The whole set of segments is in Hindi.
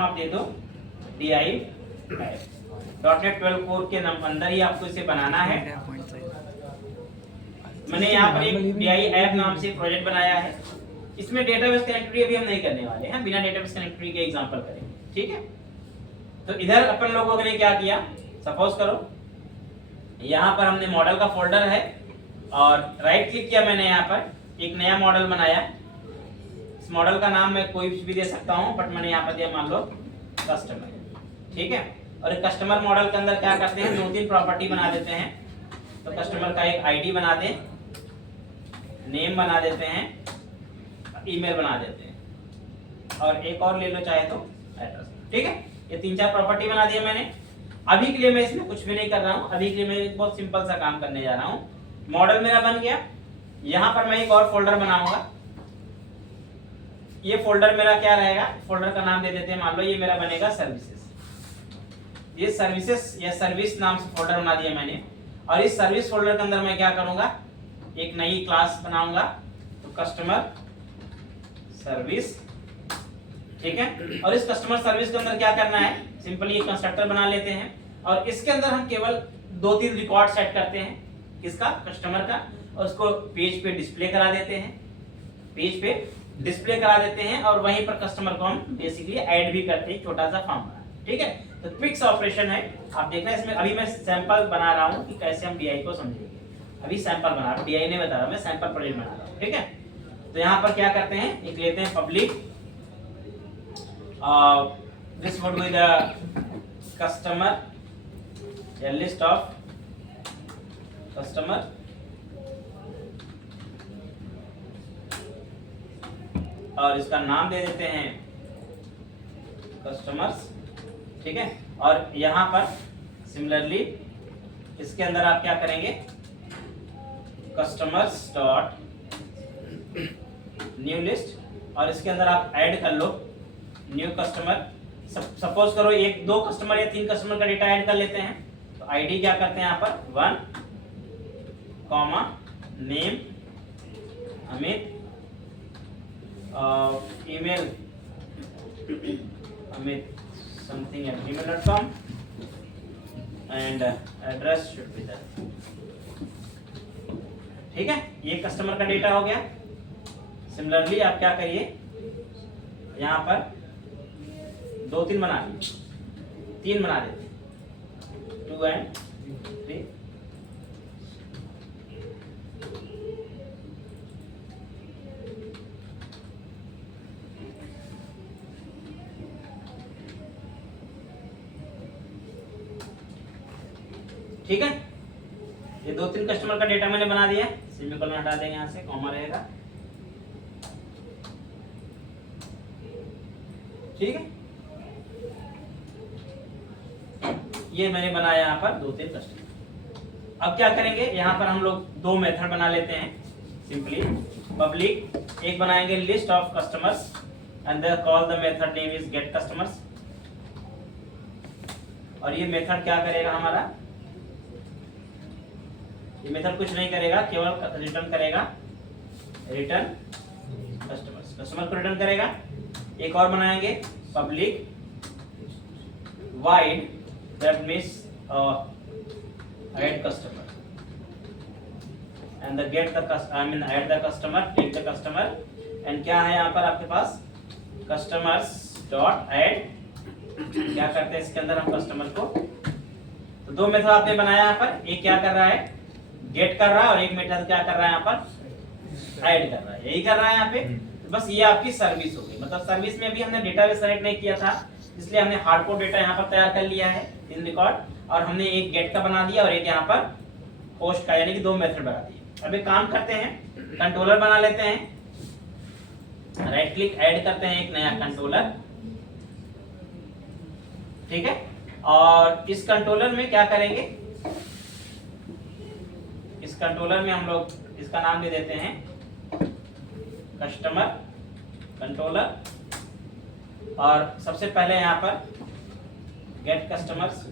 आप दे दो DI .NET 12 कोर के अंदर ही आपको इसे बनाना है। मैंने यहाँ पर एक DI ऐप नाम से प्रोजेक्ट बनाया है। इसमें डेटाबेस कनेक्टिविटी अभी हम नहीं करने वाले हैं, बिना डेटाबेस कनेक्टिविटी के एग्जांपल करेंगे, ठीक है। तो इधर अपन लोगों ने क्या किया, सपोज करो यहाँ पर हमने मॉडल का फोल्डर है और राइट क्लिक किया मैंने, यहाँ पर एक नया मॉडल बनाया। इस मॉडल का नाम मैं कोई भी दे सकता हूँ, बट मैंने यहाँ पर दिया मान लो कस्टमर, ठीक है। और एक कस्टमर मॉडल के अंदर क्या करते हैं, 2-3 प्रॉपर्टी बना देते हैं। तो कस्टमर का एक आईडी बना दें, नेम बना देते हैं, ईमेल बना देते हैं और एक और ले लो चाहे तो एड्रेस, ठीक है। ये 3-4 प्रॉपर्टी बना दिए मैंने। अभी के लिए मैं इसमें कुछ भी नहीं कर रहा हूँ, अभी के लिए मैं एक बहुत सिंपल सा काम करने जा रहा हूँ। मॉडल मेरा बन गया, यहाँ पर मैं एक और फोल्डर बनाऊंगा। ये फोल्डर मेरा क्या रहेगा, फोल्डर का नाम दे देते हैं, मान लो ये मेरा बनेगा सर्विसेज। ये सर्विसेज या सर्विस नाम से फोल्डर बना दिया मैंने। और इस सर्विस फोल्डर के अंदर मैं क्या करूंगा, एक नई क्लास बनाऊंगा, तो कस्टमर सर्विस, ठीक है। और इस कस्टमर सर्विस के अंदर क्या करना है, सिंपली एक कंस्ट्रक्टर बना लेते हैं और इसके अंदर हम केवल 2-3 रिकॉर्ड सेट करते हैं, किसका, कस्टमर का, और उसको पेज पे डिस्प्ले करा देते हैं, पेज पे डिस्प्ले करा देते हैं। और वहीं पर कस्टमर को हम बेसिकली ऐड भी करते हैं, छोटा सा फॉर्म बना, ठीक है। तो क्विक ऑपरेशन है, आप देख रहे हैं इसमें। अभी मैं सैंपल बना रहा हूँ कि कैसे हम DI को समझेंगे। अभी सैंपल बना रहा हूँ, DI नहीं बता रहा, मैं सैंपल प्रोजेक्ट बना रहा हूँ, ठीक है। तो यहाँ पर क्या करते हैं, एक लेते हैं public, this would be the customer, या लिस्ट ऑफ कस्टमर, और इसका नाम दे देते हैं कस्टमर्स, ठीक है। और यहाँ पर सिमिलरली इसके अंदर आप क्या करेंगे, कस्टमर्स डॉट न्यू लिस्ट, और इसके अंदर आप ऐड कर लो न्यू कस्टमर। सपोज करो 1-2 कस्टमर या 3 कस्टमर का डेटा ऐड कर लेते हैं। तो आईडी क्या करते हैं यहाँ पर 1, name Amit, email amit@gmail.com and address should be there, ठीक है। ये कस्टमर का डेटा हो गया। सिमिलरली आप क्या करिए, यहाँ पर 2-3 बना लीजिए, 3 बना देते, 2 and 3, ठीक है। ये 2-3 कस्टमर का डेटा मैंने बना दिया। सेमीकोलन हटा देंगे, यहाँ से कॉमा रहेगा, ठीक है। ये मैंने बनाया यहाँ पर 2-3 कस्टमर। अब क्या करेंगे, यहाँ पर हम लोग 2 मेथड बना लेते हैं। सिंपली पब्लिक एक बनाएंगे list of customers and then call the method name is get customers. और ये मेथड क्या करेगा हमारा, ये मेथड कुछ नहीं करेगा, केवल रिटर्न करेगा, रिटर्न कस्टमर्स, कस्टमर को रिटर्न करेगा। एक और बनाएंगे public void, that means add customer and the get the I mean add the customer, take the customer, and क्या है यहाँ पर आपके पास, कस्टमर्स डॉट ऐड। क्या करते हैं इसके अंदर हम कस्टमर को, तो 2 मेथड आपने बनाया यहाँ पर। एक क्या कर रहा है, गेट कर रहा है, और एक मेथड क्या कर रहा है यहाँ पर, ऐड कर रहा है, यही कर रहा है यहाँ पे। तो बस ये आपकी सर्विस हो गई। मतलब सर्विस में अभी हमने डेटाबेस सेलेक्ट नहीं किया था, इसलिए हमने हार्डकोड डेटा यहाँ पर तैयार कर लिया है, 3 रिकॉर्ड, और हमने एक गेट का बना दिया और एक यहाँ पर पोस्ट का, यानी कि 2 मेथड बना दिए। अब एक काम करते हैं, कंट्रोलर बना लेते हैं, राइट क्लिक ऐड करते हैं एक नया कंट्रोलर, ठीक है। और इस कंट्रोलर में क्या करेंगे, इस कंट्रोलर में हम लोग इसका नाम दे देते हैं कस्टमर कंट्रोलर, और सबसे पहले यहाँ पर गेट कस्टमर्स,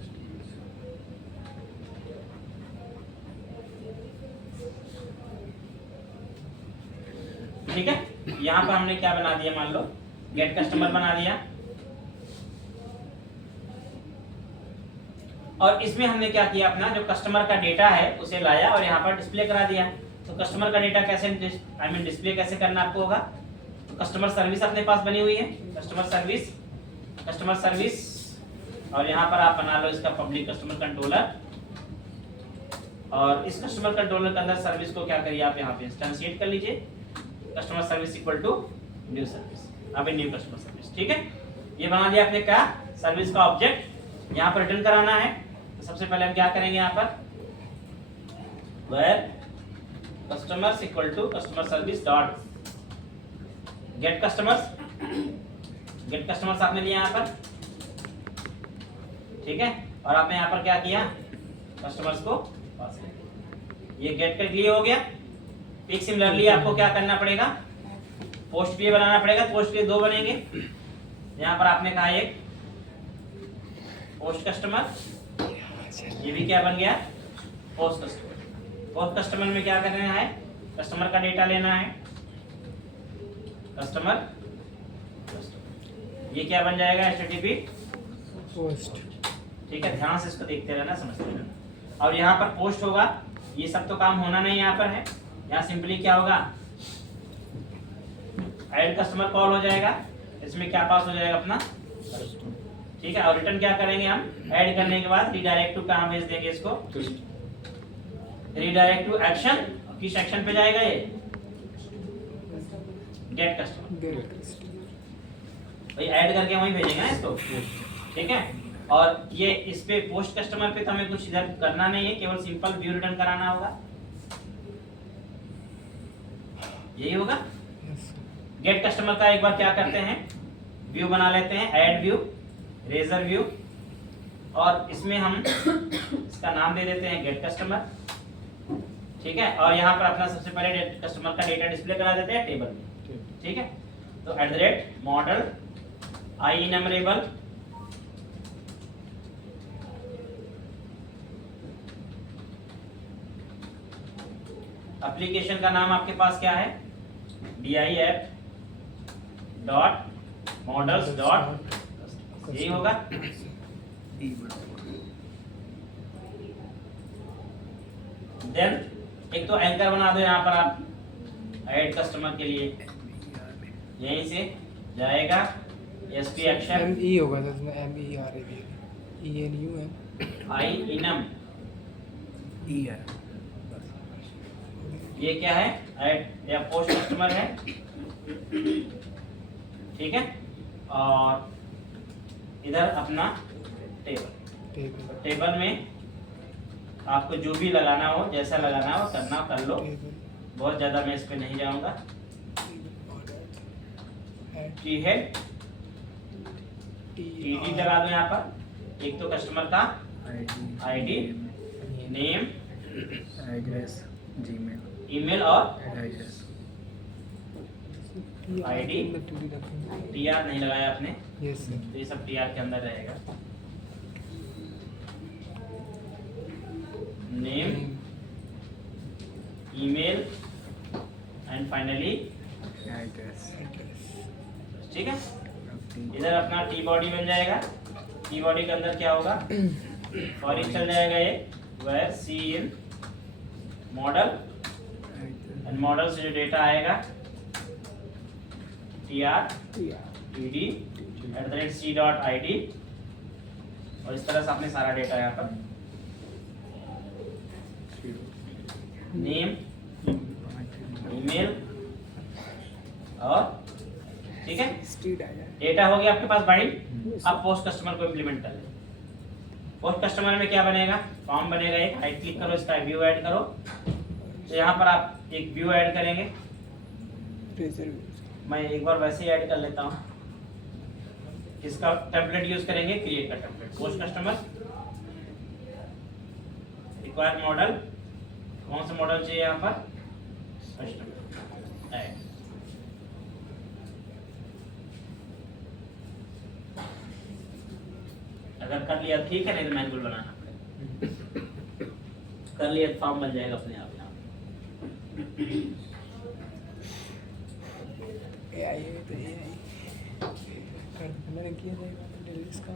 ठीक है। यहाँ पर हमने क्या बना दिया, मान लो गेट कस्टमर बना दिया, और इसमें हमने क्या किया, अपना जो कस्टमर का डेटा है उसे लाया और यहाँ पर डिस्प्ले करा दिया। तो कस्टमर का डेटा कैसे डिस्प्ले कैसे करना आपको होगा। तो कस्टमर सर्विस अपने पास बनी हुई है, कस्टमर सर्विस और यहाँ पर आप बना लो इसका पब्लिक कस्टमर कंट्रोलर, और इस कस्टमर कंट्रोलर के अंदर सर्विस को क्या करिए आप यहाँ पे इंस्टेंशिएट कर लीजिए, customer service equal to new service, अब न्यू कस्टमर सर्विस। ठीक है, ये बना दिया आपने क्या, सर्विस का ऑब्जेक्ट। यहाँ पर रिटर्न कराना है तो सबसे पहले हम क्या करेंगे, यहाँ पर where customers equal to customer service dot get customers आपने लिया यहाँ पर। ठीक है, और आपने यहाँ पर क्या किया, कस्टमर्स को पास कर दिया। ये गेट के लिए हो गया। एक सिमिलरली आपको क्या करना पड़ेगा, पोस्ट के लिए बनाना पड़ेगा। पोस्ट के लिए दो बनेंगे। यहाँ पर आपने कहा एक पोस्ट कस्टमर, ये भी क्या बन गया, पोस्ट कस्टमर। पोस्ट कस्टमर में क्या करना है, कस्टमर का डेटा लेना है, कस्टमर, ये क्या बन जाएगा, HTTP पोस्ट। ठीक है, ध्यान से इसको देखते रहना, समझते रहना। और यहाँ पर पोस्ट होगा, ये सब तो काम होना नहीं यहाँ पर है। यहाँ सिंपली क्या होगा, ऐड कस्टमर कॉल हो जाएगा, इसमें क्या पास हो जाएगा अपना। ठीक है, और रिटर्न क्या करेंगे हम, ऐड करने के बाद रिडायरेक्ट टू कहाँ भेज देंगे इसको, रिडायरेक्ट टू एक्शन। किस एक्शन पे जाएगा ये, गेट कस्टमर। भाई ऐड करके वहीं भेजेंगे ना इसको। ठीक है, और ये इस पे पोस्ट कस्टमर पे तो हमें कुछ इधर करना नहीं है, केवल सिंपल व्यू रिटर्न कराना होगा, यही होगा। गेट कस्टमर का एक बार क्या करते हैं, व्यू बना लेते हैं, ऐड व्यू, रेजर व्यू, और इसमें हम इसका नाम दे देते हैं गेट कस्टमर। ठीक है, और यहाँ पर अपना सबसे पहले कस्टमर का डेटा डिस्प्ले करा देते हैं टेबल में। ठीक है, तो @model IEnumerable एप्लीकेशन का नाम आपके पास क्या है, DIF डॉट मॉडल्स डॉट, यही होगा। देन एक तो एंकर बना दो यहाँ पर आप ऐड कस्टमर के लिए, यहीं से जाएगा SP एक्शन, ME होगा तो इसमें MERA ENUM IEnum, ये क्या है, ऐड या पोस्ट कस्टमर है। ठीक है, और इधर अपना टेबल में आपको जो भी लगाना हो, जैसा लगाना हो करना कर लो, बहुत ज्यादा मैं इस पे नहीं जाऊंगा। टी हेड TD लगा दो यहाँ पर, एक तो कस्टमर का ID, name, address, Gmail, email और एड्रेस, ID, TR नहीं लगाया आपने, यस सर, तो ये सब TR के अंदर रहेगा। Name, email and finally address. ठीक है, इधर अपना टी बॉडी बन जाएगा। टी बॉडी के अंदर क्या होगा, फॉर ईच चल जाएगा ये, where see in model, and model से जो डेटा आएगा TR TD @c.id, और इस तरह से आपने सारा डेटा यहाँ पर नेम, ईमेल और, ठीक है, डेटा हो गया आपके पास बाइंड। अब पोस्ट कस्टमर को इम्प्लीमेंट कर लें। पोस्ट कस्टमर में क्या बनेगा, फॉर्म बनेगा एक, राइट क्लिक करो, इसका व्यू ऐड करो। तो यहाँ पर आप एक व्यू ऐड करेंगे, मैं एक बार वैसे ही ऐड कर लेता हूँ। इसका टेम्पलेट यूज करेंगे, क्रिएट का template, post customer required model, कौन सा मॉडल चाहिए यहाँ पर, कस्टमर ऐड। अगर कर लिया ठीक है, नहीं तो मैनुअल बनाना पड़ेगा। कर लिया तो फॉर्म बन जाएगा अपने आप यहाँ। AI है तो AI मैंने किया था, इसका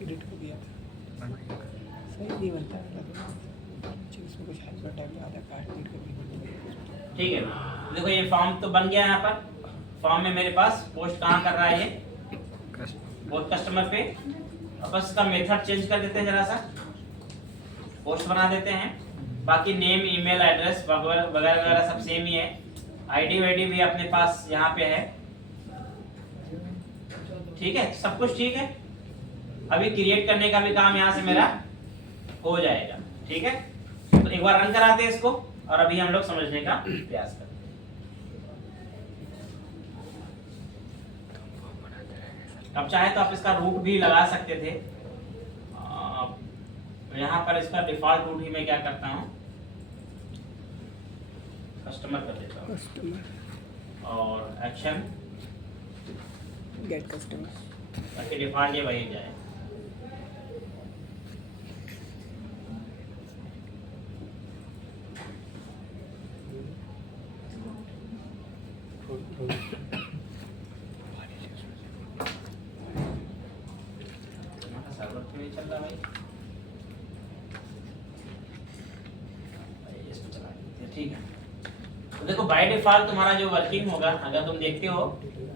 एडिट कर दिया था। सही नहीं बनता है इसमें कुछ हेल्पर टाइप ज़्यादा काट पीट करनी पड़ती है। ठीक है, देखो ये फॉर्म तो बन गया यहाँ पर। फॉर्म में मेरे पास पोस्ट कहाँ कर रहा है ये, पोस्ट कस्टमर पे। अब बस इसका मेथड चेंज कर देते हैं जरा सा, पोस्ट बना देते हैं। बाकी नेम, ईमेल एड्रेस वगैरह वगैरह सब सेम ही है। आईडी वाईडी भी अपने पास यहाँ पे है। ठीक है, सब कुछ ठीक है। अभी क्रिएट करने का भी काम यहाँ से मेरा हो जाएगा। ठीक है, तो एक बार रन कराते हैं इसको और अभी हम लोग समझने का प्रयास करते हैं। अब चाहे तो आप इसका रूट भी लगा सकते थे। यहाँ पर इसका डिफॉल्ट रूट ही मैं क्या करता हूँ, कस्टमर कर देता हूँ कस्टमर और एक्शन गेट कस्टमर ताकि डिफॉल्ट ये वही जाए। सर्वर क्यों नहीं चल रहा भाई? इसको चला देते हैं। ठीक है, तो देखो बाय डिफॉल्ट तुम्हारा जो वर्किंग होगा, अगर तुम देखते हो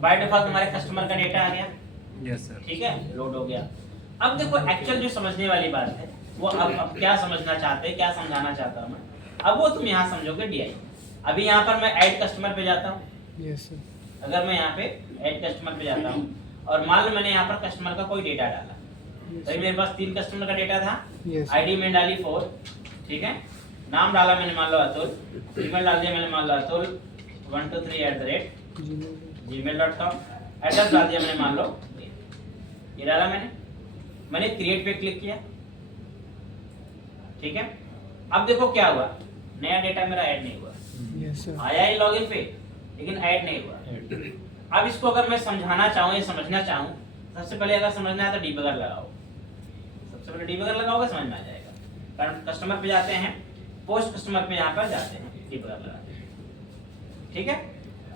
बाय डिफॉल्ट तुम्हारे कस्टमर का डेटा आ गया। Yes sir. ठीक है, लोड हो गया। अब देखो एक्चुअल जो समझने वाली बात है वो अब क्या समझना चाहते हैं, क्या समझाना चाहता हूँ मैं, अब वो तुम यहाँ समझोगे डीआई। अभी यहाँ पर मैं ऐड कस्टमर पे जाता हूँ। Yes sir. अगर मैं यहाँ पे ऐड कस्टमर पे जाता हूँ और मान लो मैंने यहाँ पर कस्टमर का कोई डेटा डाला, तो मेरे पास 3 कस्टमर का डेटा था। Yes. आईडी में डाली 4, ठीक है, नाम डाला मैंने मान लो अतुल, ईमेल डाल दिया मैंने मान लो अतुल 123@gmail.com, एड्रेस डाल दिया मैंने मान लो, ये डाला मैंने क्रिएट पे क्लिक किया। ठीक है, अब देखो क्या हुआ, नया डेटा मेरा ऐड नहीं हुआ। Yes sir. आया ही लॉगिन पे लेकिन ऐड नहीं हुआ। अब इसको अगर मैं समझाना चाहूँ या समझना चाहूँ, सबसे पहले अगर समझना है तो डीबगर लगाओ। सबसे पहले डीबगर लगाओगे समझ में आ जाएगा। कारण कस्टमर पे जाते हैं, पोस्ट कस्टमर पे यहाँ पर जाते हैं, डीबगर लगाते हैं। ठीक है,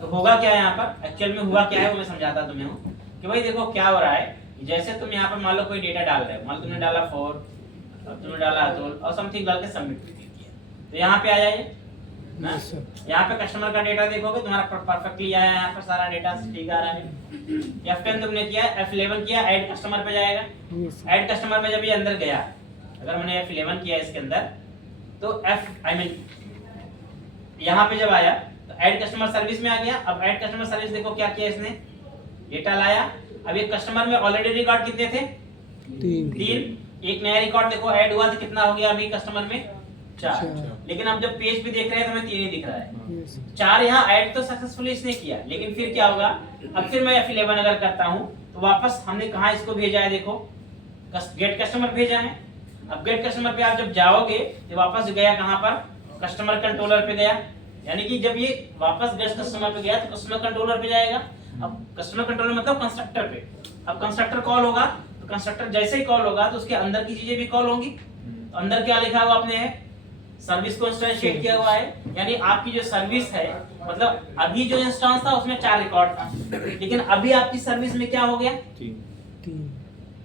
तो होगा क्या यहाँ पर, एक्चुअल में हुआ क्या है वो मैं समझाता तुम्हें हूँ कि भाई देखो क्या हो रहा है। जैसे तुम यहाँ पर मान लो कोई डेटा डाल रहे हो, मान लो तुमने डाला 4 और तुमने डाला अतुल और समथिंग डाल के सबमिट किया, तो यहाँ पे आ जाइए ना। Yes, sir. यहाँ पे कस्टमर का डेटा देखोगे तुम्हारा परफेक्टली आया है, यहाँ पर सारा डेटा ठीक आ रहा है। F10 तुमने किया, F11 किया, ऐड कस्टमर पे जाएगा। Yes, sir. ऐड कस्टमर में जब ये अंदर गया, अगर मैंने F11 किया इसके अंदर, तो यहाँ पे जब आया तो ऐड कस्टमर सर्विस में आ गया। अब ऐड कस्टमर सर्विस देखो क्या किया इसने, डेटा लाया। अब ये कस्टमर में ऑलरेडी रिकॉर्ड कितने थे, 3। एक नया रिकॉर्ड देखो ऐड हुआ तो कितना हो गया अभी कस्टमर में, 4। लेकिन अब जब पेज पे देख रहे हैं तो हमें 3 ही दिख रहा है। Yes, sir. 4 यहाँ ऐड तो सक्सेसफुली इसने किया, लेकिन फिर क्या होगा, अब फिर मैं F11 अगर करता हूँ तो वापस हमने कहाँ इसको भेजा है, देखो गेट कस्टमर भेजा है। अब गेट कस्टमर पे आप जब जाओगे तो वापस गया कहाँ पर, कस्टमर कंट्रोलर पे गया। यानी कि जब ये वापस गेट कस्टमर पे गया तो कस्टमर कंट्रोलर पे जाएगा। अब कस्टमर कंट्रोलर मतलब कंस्ट्रक्टर पे। अब कंस्ट्रक्टर कॉल होगा तो कंस्ट्रक्टर जैसे ही कॉल होगा तो उसके अंदर की चीजें भी कॉल होंगी। तो अंदर क्या लिखा हुआ आपने है, सर्विस को इंस्टेंशिएट किया हुआ है। यानी आपकी जो सर्विस है, मतलब अभी जो इंस्टेंस था उसमें 4 रिकॉर्ड था, लेकिन अभी आपकी सर्विस में क्या हो गया, 3।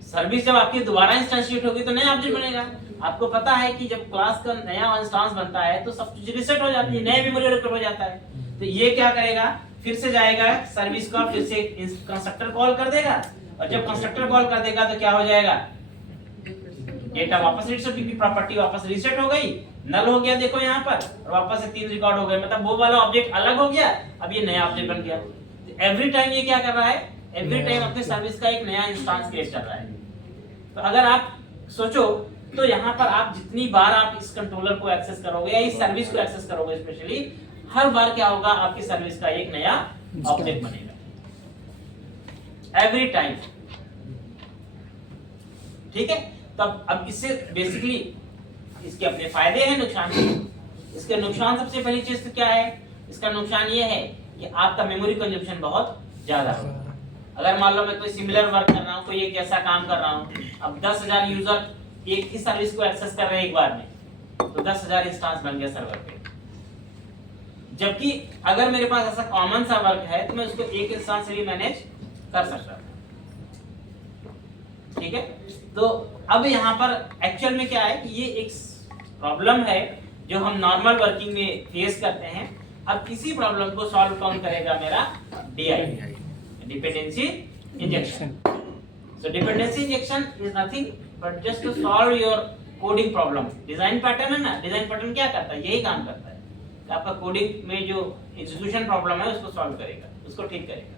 सर्विस जब आपकी दोबारा इंस्टेंशिएट होगी तो नया ऑब्जेक्ट बनेगा। आपको पता है कि जब क्लास का नया इंस्टेंस बनता है तो सब चीज रीसेट हो जाती है, नया मेमोरी रिकॉर्ड हो जाता है। तो ये क्या करेगा, फिर से जाएगा सर्विस का, फिर से कंस्ट्रक्टर कॉल कर देगा, और जब कंस्ट्रक्टर कॉल कर देगा तो क्या हो जाएगा, डेटा वापस रीसेट, क्योंकि प्रॉपर्टी वापस रीसेट हो गई, नल हो गया देखो यहाँ पर, और वापस से 3 रिकॉर्ड हो गए। मतलब वो वाला ऑब्जेक्ट अलग हो गया, अब ये नया ऑब्जेक्ट बन गया। एवरी टाइम ये क्या कर रहा है, एवरी टाइम अपने सर्विस का एक नया इंस्टेंस क्रिएट कर रहा है। तो अगर आप सोचो तो यहाँ पर आप जितनी बार आप इस कंट्रोलर को एक्सेस करोगे या इस सर्विस को एक्सेस करोगे स्पेशली, हर बार क्या होगा, आपकी सर्विस का एक नया ऑब्जेक्ट बनेगा एवरी टाइम। ठीक है, तो अब इससे बेसिकली इसके अपने फायदे हैं, नुकसान हैं। इसके नुकसान सबसे पहली चीज तो क्या है, इसका नुकसान ये है कि आपका मेमोरी कंजप्शन बहुत ज्यादा होगा। अगर मान लो मैं कोई सिमिलर वर्क कर रहा हूँ, कोई एक ऐसा काम कर रहा हूँ, अब 10,000 यूजर एक ही सर्विस को एक्सेस कर रहे हैं एक बार में, तो 10,000 इंस्टेंस बन गया सर्वर पे। जबकि अगर मेरे पास ऐसा कॉमन सा वर्क है तो मैं उसको एक इंस्टेंस से भी मैनेज कर सकता हूँ। ठीक है। तो अब यहाँ पर एक्चुअल में क्या है कि ये एक प्रॉब्लम है जो हम नॉर्मल वर्किंग में फेस करते हैं। अब इसी प्रॉब्लम को सॉल्व कौन करेगा? मेरा DI, dependency injection. So dependency injection is nothing but just to solve your coding problem. Design pattern है ना, डिजाइन पैटर्न क्या करता है? यही काम करता है कि आपका कोडिंग में जो एग्जीक्यूशन प्रॉब्लम है उसको सॉल्व करेगा, उसको ठीक करेगा।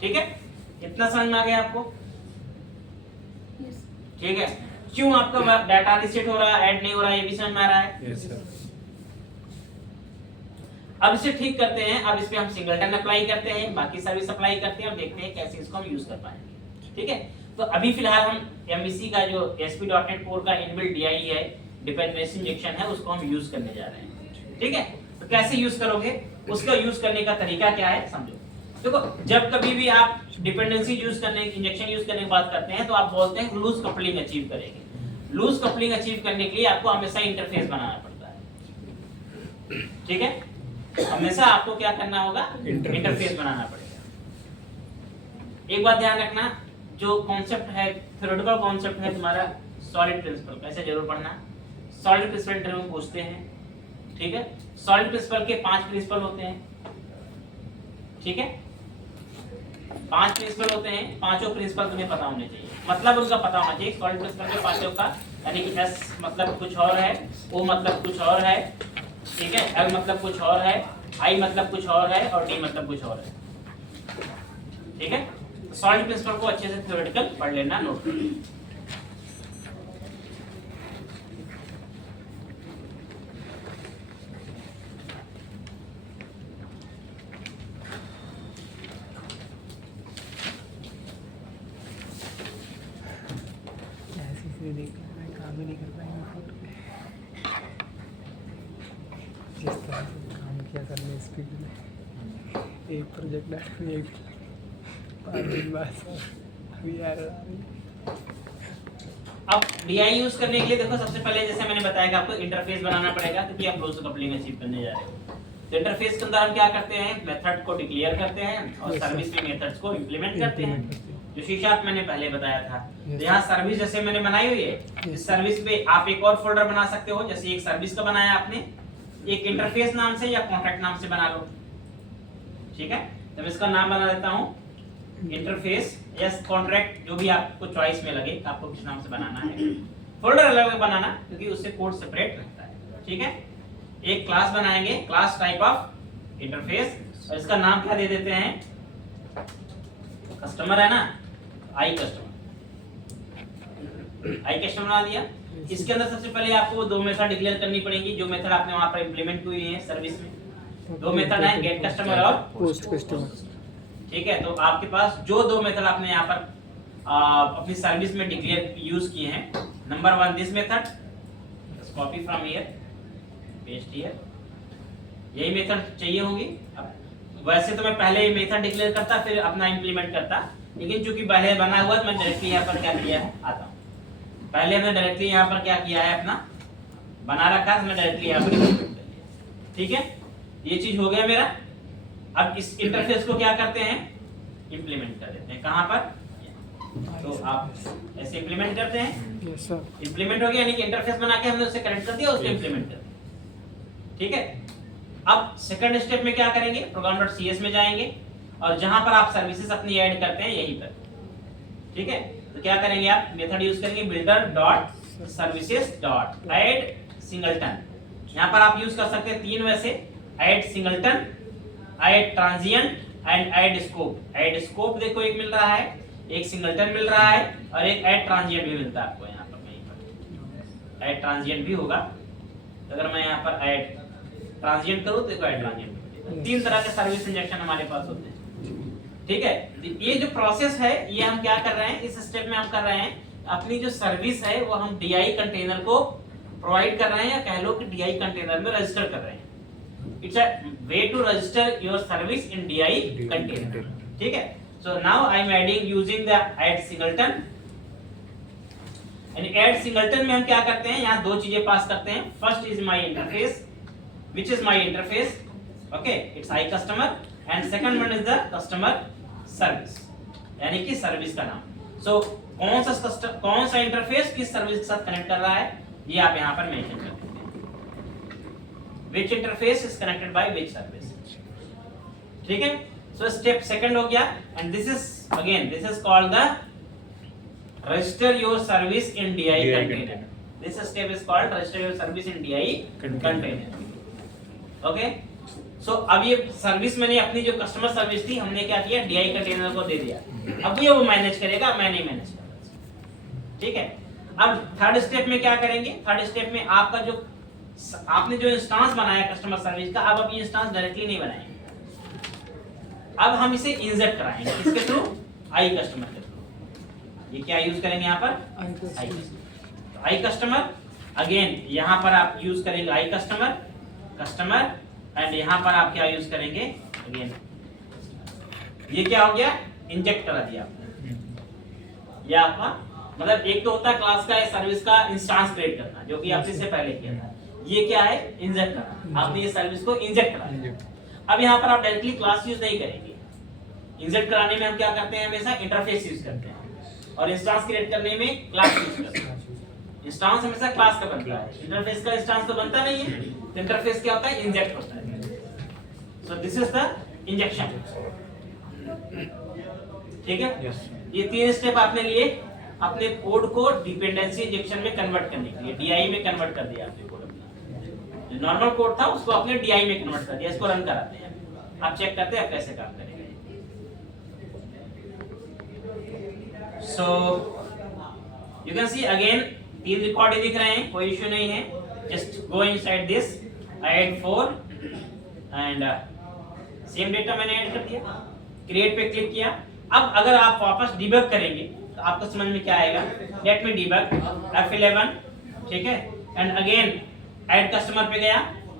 ठीक है, इतना समझ में आ गया आपको? ठीक है। क्यों आपका डाटा रीसेट हो रहा है, ऐड नहीं हो रहा है, ये भी समझ में आ रहा है? Yes sir. अब इसे ठीक करते हैं। अब इस पे हम सिंगलटन अप्लाई करते हैं, बाकी सर्विस अप्लाई करते हैं और देखते हैं कैसे इसको हम यूज कर पाएंगे। ठीक है, तो अभी फिलहाल हम MVC का जो ASP.NET Core का इनबिल्ट DI है, डिपेंडेंसी इंजेक्शन है, उसको हम यूज करने जा रहे हैं। ठीक है, तो कैसे यूज करोगे, उसका यूज करने का तरीका क्या है समझो। देखो, जब कभी भी आप डिपेंडेंसी यूज करने, इंजेक्शन यूज करने की बात करते हैं तो आप बोलते हैं लूज कपलिंग अचीव करेंगे। लूज कपलिंग अचीव करने के लिए आपको हमेशा इंटरफेस बनाना पड़ता है। ठीक है, हमेशा आपको क्या करना होगा? इंटरफेस बनाना पड़ेगा। एक बात ध्यान रखना, जो कॉन्सेप्ट है, थ्योरेटिकल कॉन्सेप्ट है तुम्हारा सॉलिड प्रिंसिपल, कैसे जरूर पढ़ना। सॉलिड प्रिंसिपल इंटरव्यू में पूछते हैं। ठीक है, सॉलिड प्रिंसिपल के 5 प्रिंसिपल होते हैं। ठीक है, 5 प्रिंसिपल होते हैं। पांचों प्रिंसिपल तुम्हें पता होने चाहिए, मतलब उनका पता होना चाहिए सॉलिड प्रिंसिपल के पांचों का। यानी कि S मतलब कुछ और है, O मतलब कुछ और है, ठीक है, L मतलब कुछ और है, I मतलब कुछ और है और D मतलब कुछ और है। ठीक है, तो सॉलिड प्रिंसिपल को अच्छे से थ्योरेटिकल पढ़ लेना, नोट कर लेना। ऐसे से देख मैं काम ही नहीं कर पाएंगे फोटो पे। जिस तरह से काम किया सर ने स्पीड में, एक प्रोजेक्ट डाटा में 5 दिन बाद सर अभी एरर आ रही। अब DI यूज करने के लिए देखो, सबसे पहले जैसे मैंने बताया कि आपको इंटरफेस बनाना पड़ेगा क्योंकि आप क्लोज कपलिंग अचीव करने जा रहे हो। तो इंटरफेस के अंदर हम क्या करते हैं? मेथड को डिक्लेयर करते हैं और सर्विस में मेथड्स को इंप्लीमेंट करते हैं, जो शीशात मैंने पहले बताया था। तो यहाँ सर्विस जैसे मैंने बनाई हुई है, इस सर्विस पे आप एक और फोल्डर बना सकते हो। जैसे एक सर्विस का बनाया आपने, एक इंटरफेस नाम से या कॉन्ट्रैक्ट नाम से बना लो। ठीक है, तो मैं इसका नाम बना देता हूँ इंटरफेस या कॉन्ट्रैक्ट, जो भी आपको चॉइस में लगे आपको किस नाम से बनाना है। फोल्डर अलग अलग बनाना क्योंकि उससे कोड सेपरेट रहता है। ठीक है, एक क्लास बनाएंगे, क्लास टाइप ऑफ इंटरफेस, और इसका नाम क्या दे देते हैं? कस्टमर है ना, आई कस्टमर बना दिया। इसके अंदर सबसे पहले आपको 2 मेथड डिक्लेयर करनी पड़ेगी, जो मेथड आपने वहां पर इंप्लीमेंट हुई है सर्विस में। 2 मेथड है, गेट कस्टमर और पोस्ट कस्टमर। ठीक है, तो आपके पास जो 2 मेथड आपने यहाँ पर अपनी सर्विस में डिक्लेयर यूज किए हैं, number 1 this method, copy from here, paste here, यही मेथड चाहिए होंगी। अब वैसे तो मैं पहले ये मेथड डिक्लेयर करता फिर अपना इंप्लीमेंट करता, लेकिन चूंकि पहले बना हुआ तो मैं डायरेक्टली यहाँ पर क्या किया है, आता हूँ। पहले हमने डायरेक्टली यहाँ पर क्या किया है, अपना बना रखा, तो मैं डायरेक्टली यहाँ पर इंप्लीमेंट कर लिया। ठीक है, ये चीज हो गया मेरा। अब इस इंटरफेस को क्या करते हैं? इंप्लीमेंट कर देते हैं। कहाँ पर? तो आप ऐसे इंप्लीमेंट करते हैं। Yes sir. इंप्लीमेंट हो गया, यानी कि इंटरफेस बना के हमने उसे कनेक्ट कर दिया, उसको इंप्लीमेंट कर दिया। ठीक है, अब सेकंड स्टेप में क्या करेंगे? program.cs में जाएंगे और जहां पर आप सर्विसेज अपनी ऐड करते हैं यहीं पर। ठीक है, तो क्या करेंगे आप? मेथड यूज करेंगे builder.services.add singleton। यहां पर आप यूज कर सकते हैं 3 वैसे, add singleton, add transient and add scope। add scope देखो एक मिल रहा है, एक सिंगलटन मिल रहा है और एक add transient भी मिलता है आपको यहाँ पर। कहीं पर add transient भी होगा, तो अगर मैं यहाँ पर add transient करूँ तो देखो add transient मिलेगा। 3 तरह के सर्विस इंजेक्शन हमारे पास होते हैं। ठीक है, ये जो प्रोसेस है ये हम क्या कर रहे हैं, इस स्टेप में हम कर रहे हैं अपनी जो सर्विस है वो हम DI कंटेनर को प्रोवाइड कर रहे हैं, या कह लो कि DI कंटेनर में रजिस्टर कर रहे हैं। It's a way to register your service in DI container. ठीक है, so now I am adding using the add singleton। एंड add singleton में हम क्या करते हैं, यहाँ 2 चीजें पास करते हैं। First is my interface, which is my interface, okay, it's I customer, and second one is the customer service। यानी कि सर्विस का नाम। सो कौन सा इंटरफेस किस सर्विस के साथ कनेक्ट कर रहा है ये आप यहाँ पर मेंशन कर देंगे। Which interface is connected by which service? ठीक है। So step second हो गया and this is called the register your service in DI container. This step is called register your service in DI container. Okay? So अब ये सर्विस मैंने अपनी जो कस्टमर सर्विस थी हमने क्या किया DI कंटेनर को दे दिया। अब ये वो मैनेज करेगा, मैं नहीं मैनेज करूंगा। ठीक है। अब थर्ड स्टेप में क्या करेंगे? थर्ड स्टेप में आपने जो इंस्टेंस बनाया कस्टमर सर्विस का, अब आप ये इंस्टेंस डायरेक्टली नहीं बनाएंगे, अब हम इसे इंजेक्ट कराएंगे किसके थ्रू? आई कस्टमर के थ्रू। ये क्या यूज करेंगे यहाँ पर? आई कस्टमर। अगेन यहाँ पर आप यूज करेंगे आई कस्टमर एंड यहाँ पर आप क्या यूज करेंगे? अगेन ये क्या हो गया? इंजेक्ट करा दिया आपने। ये आपका मतलब एक तो होता है क्लास का या सर्विस का इंस्टेंस क्रिएट करना जो कि आपने इससे पहले किया था। ये क्या है? इंजेक्ट करना। आपने ये सर्विस को इंजेक्ट करा। अब यहाँ पर आप डायरेक्टली क्लास यूज नहीं करेंगे। इंजेक्ट कराने में हम क्या करते हैं? हमेशा इंटरफेस यूज करते हैं और इंस्टेंस क्रिएट करने में क्लास यूज करते हैं। इंस्टेंस हमेशा क्लास का बनता है, इंटरफेस का इंस्टेंस तो बनता नहीं है। तो इंटरफेस क्या होता है? इंजेक्ट होता है। So this is the injection. ठीक है। ये 3 स्टेप आपने लिए अपने कोड को डिपेंडेंसी इंजेक्शन में कन्वर्ट करने के लिए। डीआई में कन्वर्ट कर दिया आपने कोड अपना। जो नॉर्मल कोड था उसको आपने डीआई में कन्वर्ट कर दिया। इसको रन कराते हैं, आप चेक करते हैं कैसे काम करेगा। So you can see again 3 record दिख रहे हैं, कोई इश्यू नहीं है। Just go inside this, add 4 and same data मैंने ऐड कर दिया, क्रिएट पे क्लिक किया। अब अगर आप वापस डिबग करेंगे तो आपको समझ में क्या आएगा? Let me debug F11। ठीक है। एंड अगेन ऐड कस्टमर पे गया,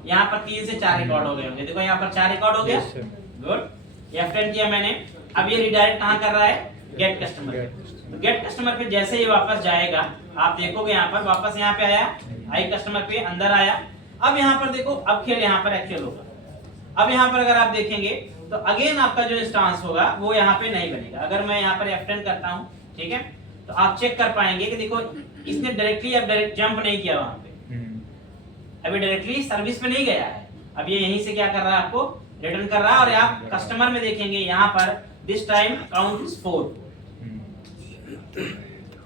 यहाँ पर 3 से 4 रिकॉर्ड हो गए होंगे। देखो यहाँ पर 4 रिकॉर्ड हो गया। गुड। F10 किया मैंने। अब ये रिडायरेक्ट कहाँ कर रहा है? गेट कस्टमर पे। तो गेट कस्टमर पे जैसे ही वापस जाएगा आप देखोगे यहाँ पर वापस यहाँ पे आया, आई कस्टमर पे अंदर आया। अब यहाँ पर देखो, अब खेल यहाँ पर एक्चुअल होगा। अब यहाँ पर अगर आप देखेंगे तो अगेन आपका जो इंस्टेंस होगा वो यहाँ पे नहीं बनेगा। अगर मैं यहाँ पर F10 करता हूँ, ठीक है, तो आप चेक कर पाएंगे कि देखो इसने डायरेक्टली अब डायरेक्ट जंप नहीं किया वहां पे, अभी डायरेक्टली सर्विस पे नहीं गया है। अब ये यहीं से क्या कर रहा है? आपको रिटर्न कर रहा है। और आप कस्टमर में देखेंगे यहाँ पर this time count is 4।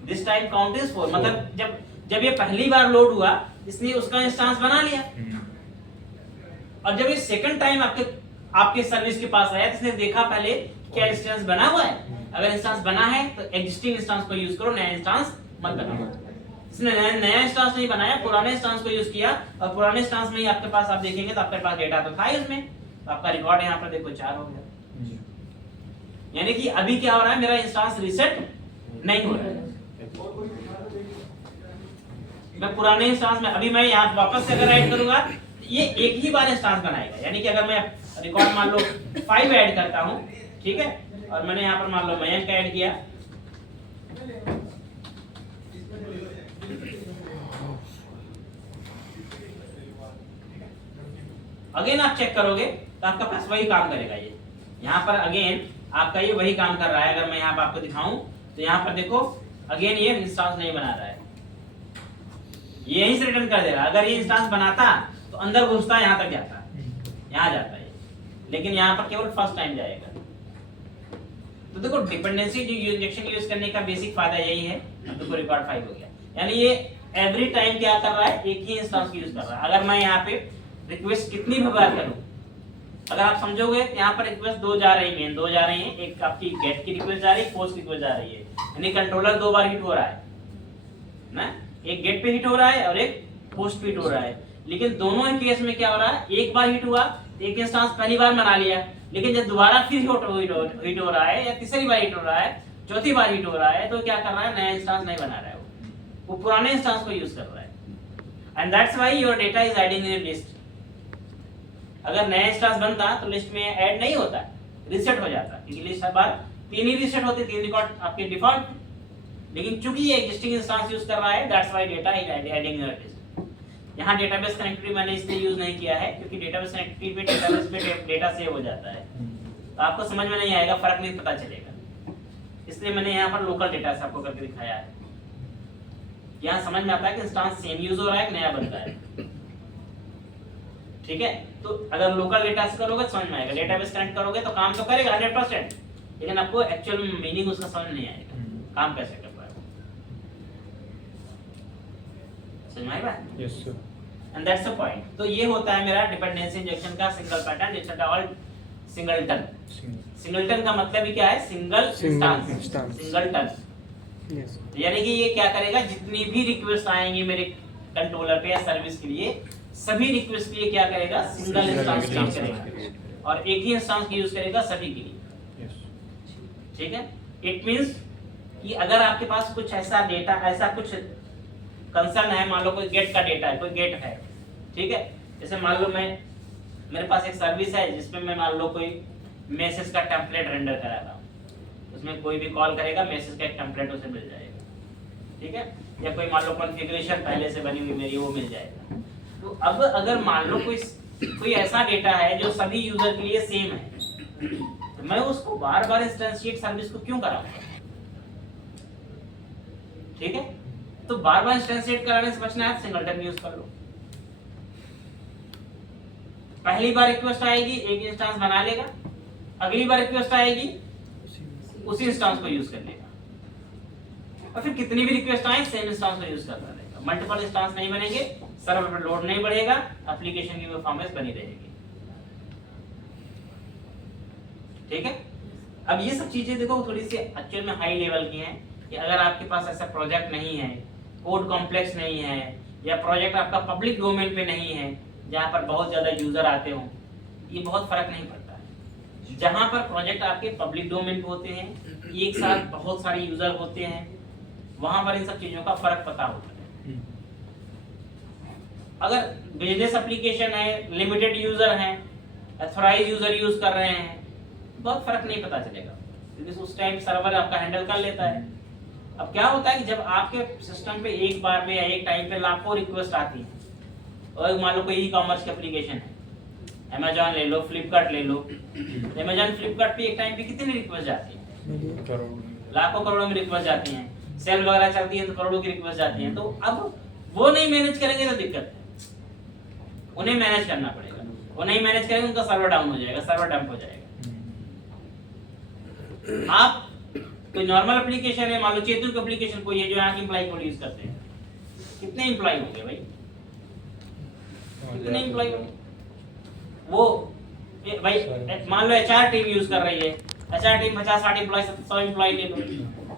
This time count is 4 मतलब जब ये पहली बार लोड हुआ इसने उसका इंस्टेंस बना लिया। और जब ये सेकंड टाइम आपके सर्विस के पास आया तो इसने देखा पहले क्या इंस्टेंस बना हुआ है। अगर इंस्टेंस बना है तो एग्जिस्टिंग इंस्टेंस को यूज करो, नया इंस्टेंस मत बनाओ। इसने नया इंस्टेंस नहीं बनाया, पुराने इंस्टेंस को यूज किया। और पुराने इंस्टेंस में ही आपके पास आप देखेंगे तो आपके पास डेटा तो था ही उसमें। तो आपका रिकॉर्ड यहाँ पर देखो 4 हो गया। यानी कि अभी क्या हो रहा है? मेरा इंस्टेंस रीसेट नहीं हो रहा है। मैं पुराने इंस्टेंस में अभी मैं यहाँ वापस से अगर ऐड करूंगा ये एक ही बार इंस्टेंस बनाएगा। यानी कि अगर मैं रिकॉर्ड मान लो 5 ऐड करता हूँ, ठीक है, और मैंने यहाँ पर मान लो मयंक ऐड किया, अगेन आप चेक करोगे तो आपका पास वही काम करेगा। ये यहाँ पर अगेन आपका ये वही काम कर रहा है। अगर मैं यहाँ पर आपको दिखाऊं तो यहाँ पर देखो अगेन ये इंस्टेंस नहीं बना रहा है, ये यहीं से रिटर्न कर दे रहा है। अगर ये इंस्टेंस बनाता तो अंदर घुसता, यहाँ तक जाता, यहाँ जाता है, लेकिन यहाँ पर केवल फर्स्ट टाइम जाएगा। तो देखो डिपेंडेंसी इंजेक्शन यूज करने का बेसिक फायदा यही है। देखो रिकॉर्ड 5 हो गया, यानी ये एवरी टाइम क्या कर रहा है? एक ही इंस्टेंस यूज कर रहा है। अगर मैं यहाँ पे रिक्वेस्ट कितनी भी बार करूं, अगर आप समझोगे यहाँ पर रिक्वेस्ट 2 जा रही है, 2 जा रही है। एक आपकी गेट की रिक्वेस्ट जा रही है, पोस्ट की रिक्वेस्ट जा रही है, यानी कंट्रोलर 2 बार हिट हो रहा है ना। एक गेट पे हिट हो रहा है और एक पोस्ट पे हिट हो रहा है। लेकिन दोनों ही केस में क्या हो रहा है? एक बार हिट हुआ, एक इंस्टेंस पहली बार बना लिया, लेकिन जब दोबारा फिर हिट हो रहा है या तीसरी बार हिट हो रहा है, चौथी बार हिट हो रहा है, तो क्या कर रहा है? नया इंस्टेंस नहीं बना रहा है, वो पुराने इंस्टेंस को यूज कर रहा है। And that's why your data is adding in list. अगर नया इंस्टेंस बनता तो लिस्ट में ऐड नहीं होता, रीसेट हो जाता, क्योंकि लिस्ट हर बार 3 ही रीसेट होते, 3 रिकॉर्ड आपके डिफॉल्ट। लेकिन चूंकि ये एग्जिस्टिंग इंस्टेंस यूज कर रहा है, that's why data is adding in list. यहाँ डेटाबेस कनेक्टिविटी मैंने इसलिए यूज नहीं किया है क्योंकि डेटाबेस कनेक्टिविटी पे डेटाबेस पे डेटा सेव हो जाता है, तो आपको समझ में नहीं आएगा, फर्क नहीं पता चलेगा। इसलिए मैंने यहाँ पर लोकल डेटा से आपको करके दिखाया है। यहाँ समझ में आता है कि इंस्टांस सेम यूज हो रहा है, नया बनता है। ठीक है, तो अगर लोकल डेटा से करोगे तो समझ में आएगा, डेटाबेस कनेक्ट करोगे तो काम तो करेगा 100%, लेकिन आपको एक्चुअल मीनिंग उसका समझ नहीं आएगा, काम कैसे कर पाएगा। समझ में आएगा? Yes sir. And that's the point. तो ये होता है मेरा डिपेंडेंसी इंजेक्शन का single pattern, it's called singleton. Singleton का मतलब ही क्या है? Single instance, singleton. यस यानी कि ये क्या करेगा, जितनी भी रिक्वेस्ट आएंगी मेरे कंट्रोलर पे या सर्विस के लिए, सभी रिक्वेस्ट के लिए क्या करेगा? सिंगल इंस्टेंस यूज करेगा और एक ही इंस्टेंस यूज करेगा सभी के लिए। ठीक है, इट मींस कि अगर आपके पास कुछ ऐसा डेटा, ऐसा कुछ कंसर्न है, मान लो कोई गेट का डेटा है, कोई गेट है, ठीक है, जैसे मान लो मेरे पास एक सर्विस है जिसमें मैं मान लो कोई मैसेज का टेम्पलेट रेंडर करा रहा हूं, उसमें कोई भी कॉल करेगा मैसेज का एक टेम्पलेट उसे मिल जाएगा, ठीक है, या कोई मान लो कॉन्फ़िगरेशन पहले से बनी हुई मेरी वो मिल जाएगा। तो अब अगर मान लो कोई ऐसा डेटा है जो सभी यूजर के लिए सेम है, तो मैं उसको बार-बार इंस्टेंशिएट सर्विस को क्यों कराऊंगा? ठीक है, तो बार-बार इंस्टेंशिएट कराने से बचना है, सिंगलटन यूज कर लो। पहली बार रिक्वेस्ट आएगी, एक इंस्टेंस बना लेगा, अगली बार रिक्वेस्ट आएगी, उसी इंस्टेंस को यूज कर लेगा, और फिर कितनी भी रिक्वेस्ट आए सेम इंस्टेंस को यूज करता रहेगा। मल्टीपल इंस्टेंस नहीं बनेंगे, सर्वर पर लोड नहीं बढ़ेगा, एप्लीकेशन की परफॉर्मेंस बनी रहेगी। ठीक है, अब ये सब चीजें देखो थोड़ी सी एक्चुअल में हाई लेवल की हैं कि अगर आपके पास ऐसा प्रोजेक्ट नहीं है, कोड कॉम्प्लेक्स नहीं है, या प्रोजेक्ट आपका पब्लिक डोमेन पे नहीं है जहां पर बहुत ज्यादा यूजर आते हो, ये बहुत फर्क नहीं पड़ता है। जहां पर प्रोजेक्ट आपके पब्लिक डोमेन पे होते हैं, एक साथ बहुत सारे यूजर होते हैं, वहां पर इन सब चीजों का फर्क पता होता है। अगर बिजनेस एप्लीकेशन है, लिमिटेड यूजर हैं, ऑथराइज्ड यूजर यूज कर रहे हैं, बहुत फर्क नहीं पता चलेगा, क्योंकि उस टाइम सर्वर आपका हैंडल कर लेता है। अब क्या होता है कि जब आपके सिस्टम पे एक बार में या एक टाइम पे लाखों रिक्वेस्ट आती है, और मान लो कोई ई कॉमर्स की एप्लीकेशन है, अमेजॉन ले लो, फ्लिपकार्ट ले लो, अमेजॉन फ्लिपकार्ट पे एक टाइम पे कितनी रिक्वेस्ट जाती है? लाखों करोड़ों में रिक्वेस्ट जाती हैं, सेल वगैरह चलती है तो करोड़ों की रिक्वेस्ट जाती हैं। तो अब वो नहीं मैनेज करेंगे तो दिक्कत है, उन्हें मैनेज करना पड़ेगा, वो नहीं मैनेज करेंगे उनका सर्वर डाउन हो जाएगा, सर्वर डंप हो जाएगा। आप कोई नॉर्मल एप्लीकेशन है, मान लो चेतु की एप्लीकेशन कोई है जो यहाँ के एम्प्लॉय को यूज करते हैं, कितने एम्प्लॉय होंगे भाई? कितने एम्प्लॉय होंगे? वो भाई मान लो एचआर टीम यूज कर रही है, एचआर टीम 50-60 एम्प्लॉय, 100 एम्प्लॉय ले लो,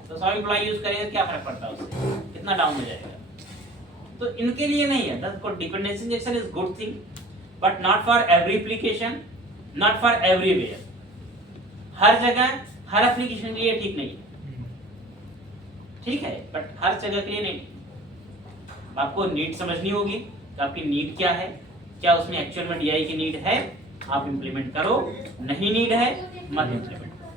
तो 100 एम्प्लॉय यूज करेंगे क्या फर्क पड़ता है उससे, कितना डाउन हो जाएगा? तो इनके लिए नहीं है, that dependency injection is good thing, but not for every application, not for everywhere. हर जगह हर एप्लीकेशन के लिए ठीक नहीं है, ठीक है, बट हर जगह के लिए नहीं। आपको नीड समझनी होगी कि आपकी नीड क्या है, क्या उसमें एक्चुअल में डीआई की नीड है, आप इंप्लीमेंट करो, नहीं नीड है मत इंप्लीमेंट करो।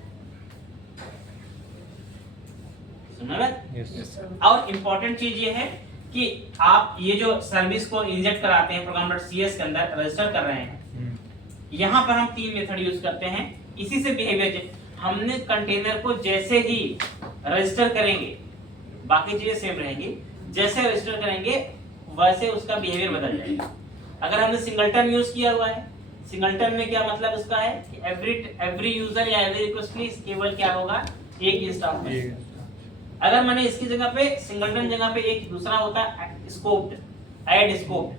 समझ में? और इंपॉर्टेंट चीज ये है कि आप ये जो सर्विस को इंजेक्ट कराते हैं program.cs के अंदर रजिस्टर कर रहे हैं, यहाँ पर हम 3 मेथड यूज करते हैं। इसी से बिहेवियर, हमने कंटेनर को जैसे ही रजिस्टर करेंगे, बाकी चीजें सेम रहेंगी, जैसे रजिस्टर करेंगे वैसे उसका बिहेवियर बदल जाएगा। अगर हमने सिंगलटन यूज किया हुआ है, सिंगलटन में क्या मतलब उसका है कि एवरी यूजर या एवरी रिक्वेस्ट के लिए केवल क्या होगा, एक इंस्टेंस में। अगर मैंने इसकी जगह पे सिंगलटन जगह पे एक दूसरा होता है स्कोप, ऐड स्कोप,